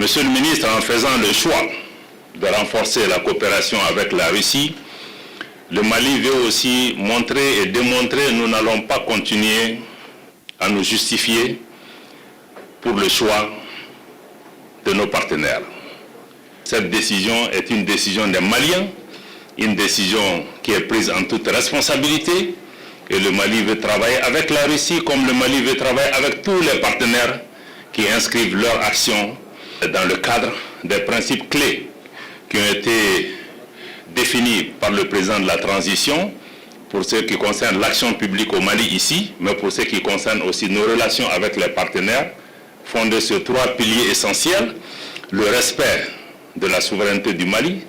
Monsieur le ministre, en faisant le choix de renforcer la coopération avec la Russie, le Mali veut aussi montrer et démontrer que nous n'allons pas continuer à nous justifier pour le choix de nos partenaires. Cette décision est une décision des Maliens, une décision qui est prise en toute responsabilité, et le Mali veut travailler avec la Russie comme le Mali veut travailler avec tous les partenaires qui inscrivent leur action dans le cadre des principes clés qui ont été définis par le président de la transition pour ce qui concerne l'action publique au Mali ici, mais pour ce qui concerne aussi nos relations avec les partenaires, fondées sur 3 piliers essentiels: le respect de la souveraineté du Mali,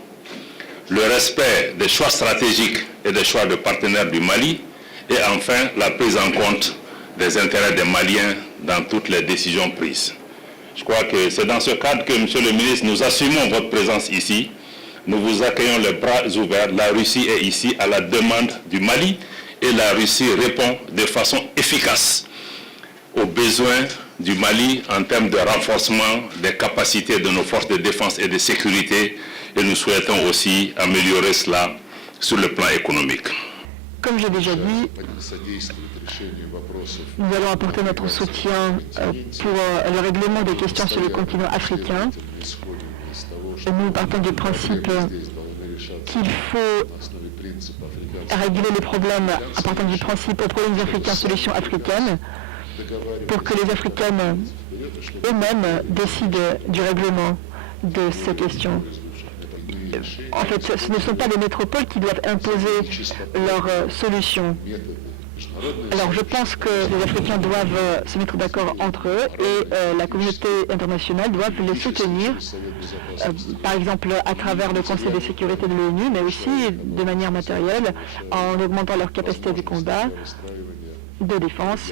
le respect des choix stratégiques et des choix de partenaires du Mali, et enfin la prise en compte des intérêts des Maliens dans toutes les décisions prises. Je crois que c'est dans ce cadre que, Monsieur le ministre, nous assumons votre présence ici. Nous vous accueillons les bras ouverts. La Russie est ici à la demande du Mali et la Russie répond de façon efficace aux besoins du Mali en termes de renforcement des capacités de nos forces de défense et de sécurité, et nous souhaitons aussi améliorer cela sur le plan économique. Comme j'ai déjà dit, nous allons apporter notre soutien pour le règlement des questions sur le continent africain. Nous partons du principe qu'il faut régler les problèmes à partir du principe aux problèmes africains, solutions africaines, pour que les Africaines eux-mêmes décident du règlement de ces questions. En fait, ce ne sont pas les métropoles qui doivent imposer leurs solutions. Alors je pense que les Africains doivent se mettre d'accord entre eux et la communauté internationale doit les soutenir, par exemple à travers le Conseil de sécurité de l'ONU, mais aussi de manière matérielle en augmentant leur capacité de combat, de défense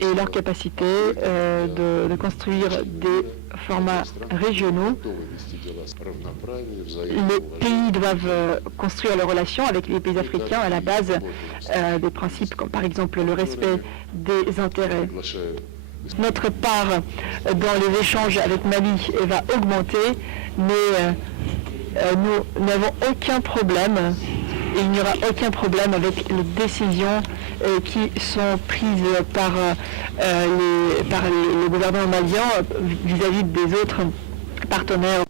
et leur capacité de construire des formats régionaux. Les pays doivent construire leurs relations avec les pays africains à la base des principes comme par exemple le respect des intérêts. Notre part dans les échanges avec Mali va augmenter, mais nous n'avons aucun problème. Il n'y aura aucun problème avec les décisions qui sont prises par le gouvernement malien vis-à-vis des autres partenaires